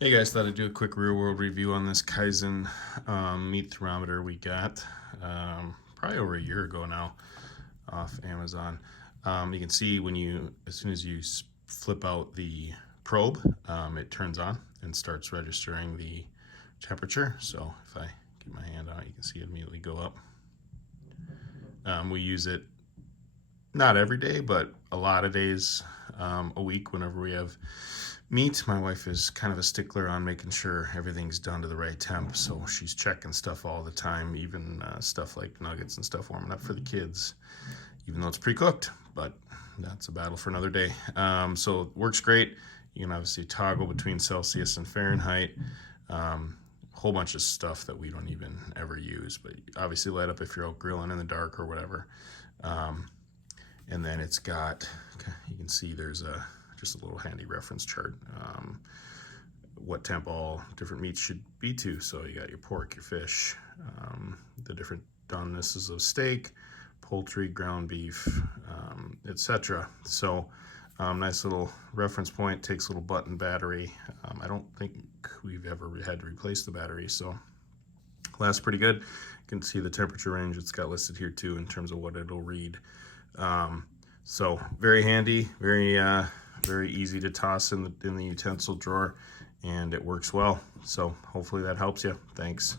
Hey guys, thought I'd do a quick real world review on this Kizen meat thermometer we got probably over a year ago now off Amazon. You can see as soon as you flip out the probe, it turns on and starts registering the temperature. So if I get my hand on it, you can see it immediately go up. We use it not every day, but a lot of days a week whenever we have meat. My wife is kind of a stickler on making sure everything's done to the right temp, so she's checking stuff all the time, even stuff like nuggets and stuff warming up for the kids, even though it's pre-cooked, but that's a battle for another day. So it works great. You can obviously toggle between Celsius and Fahrenheit. Whole bunch of stuff that we don't even ever use, but obviously light up if you're out grilling in the dark or whatever. And then it's got, you can see there's just a little handy reference chart, what temp all different meats should be to. So you got your pork, your fish, the different donenesses of steak, poultry, ground beef, etc. So nice little reference point. Takes a little button battery. I don't think we've ever had to replace the battery, so lasts pretty good. You can see the temperature range it's got listed here too in terms of what it'll read. So very handy, very easy to toss in the utensil drawer, and it works well. So hopefully that helps you. Thanks.